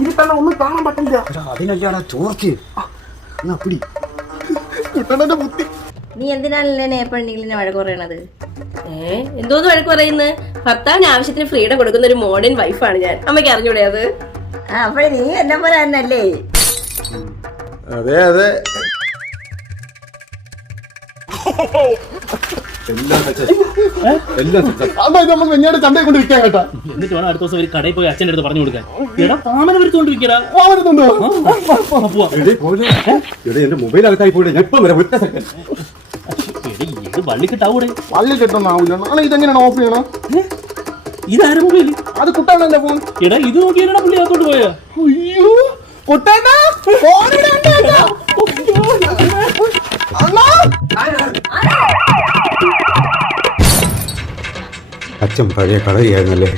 ഇരുട്ടണ ഒന്നും കാണാൻ പറ്റില്ല. അതിനല്ലാടാ ചോർച്ച് അപ്പിടി കുട്ടണന്റെ ബുദ്ധി. നീ എന്തിനാണല്ലേ എപ്പോഴെങ്കിലും വഴക്ക് പറയണത്? എന്തോന്ന് വഴക്ക് പറയുന്നത്? ഭർത്താവിന് ആവശ്യത്തിന് ഫ്രീഡം കൊടുക്കുന്ന ഒരു മോഡേൺ വൈഫാണ് ഞാൻ. അമ്മയ്ക്ക് അറിഞ്ഞൂടെ അത്? അപ്പഴേ നീ എന്നെ പോലെ തന്നല്ലേ? അതെ അതെ. വെഞ്ഞാട് ചണ്ടയെ കൊണ്ട് വിൽക്കാൻ കേട്ടാ. എന്നിട്ട് വേണം അടുത്ത ദിവസം ഒരു കടയിൽ പോയി അച്ഛൻ്റെ അടുത്ത് പറഞ്ഞു കൊടുക്കാൻ. എടാ താമര വരുത്തോണ്ട് വിൽക്കടാ. എന്റെ മൊബൈൽ അകത്തായി പോയിട്ട് ഞാൻ ഇപ്പം വരാം. ഒറ്റ സെക്കൻഡ്. ഇത് വള്ളി കിട്ടാവൂടെ? വള്ളി കിട്ടുന്നാവൂല. നാളെ ഇതെങ്ങനെയാണ് ഓഫ് ചെയ്യണം? ഇതാരും മൊബൈൽ? അത് കുട്ടാണല്ലേ ഫോൺ. എടാ ഇത് നോക്കിയാ പുള്ളി അകത്തോട്ട് പോയാ? അയ്യോ കുട്ടേട്ടാ അച്ഛൻ പഴയ കളയായിരുന്നല്ലേ.